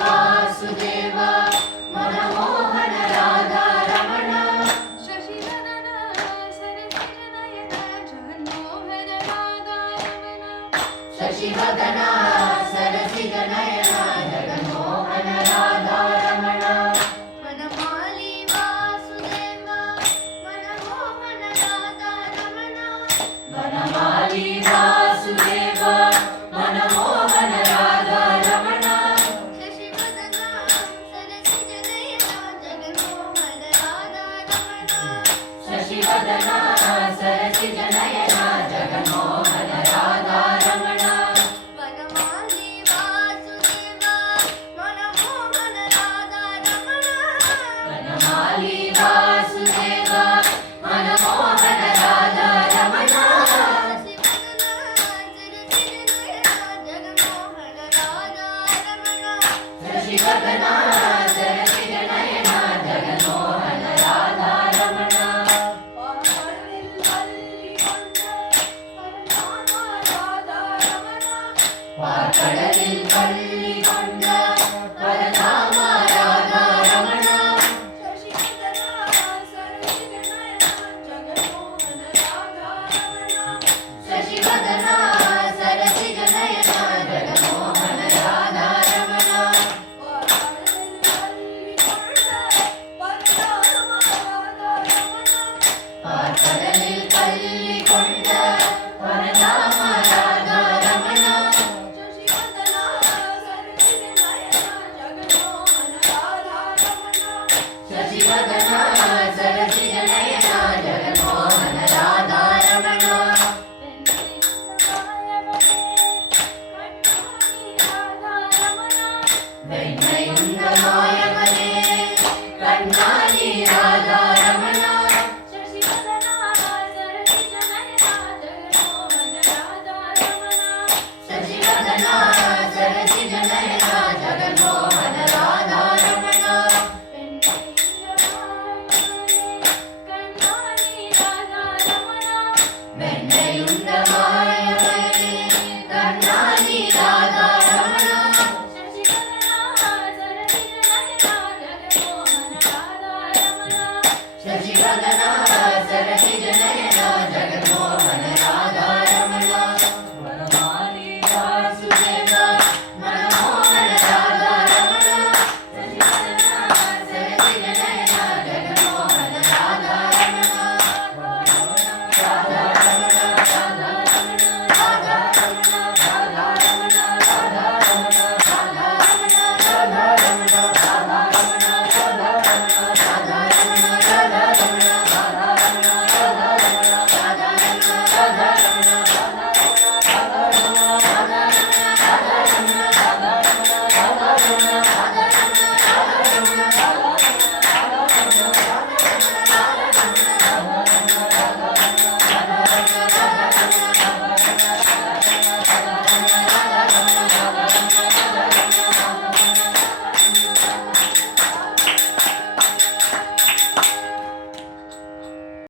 Vasudev Manmohan Radha Raman शशिवदन सरसिजनयन Jaganmohan Radha Raman शशिवदन सरसिजनयन Jaganmohan Radha Raman Vanamali Vasudev Manmohan Radha Raman Vanamali Vasudev Manmohan Radha Raman शशिवदन सरसिजनयन Jaganmohan Radha Raman शशिवदन सरसिजनयन Jaganmohan Radha Raman Vanamali Vasudev Manmohan Radha Raman Vanamali Vasudev Manmohan Radha Raman शशिवदन सरसिजनयन Jaganmohan Radha Raman वार्कड़लिल Palli Kond परधाम Radha Raman शशिवदन सरसिजनयन Jaganmohan Radha Raman शशिवदन सरसिजनयन Jaganmohan Radha Raman वार्कड़लिल Palli Kond परधाम Radha Raman शशिवदन सरसिजनयन Jaganmohan Radha Raman वेण्णयुण्ड मायवने कण्णाली Radha Raman शशिवदन सरसिजनयन Jaganmohan Radha Raman वेण्णयुण्ड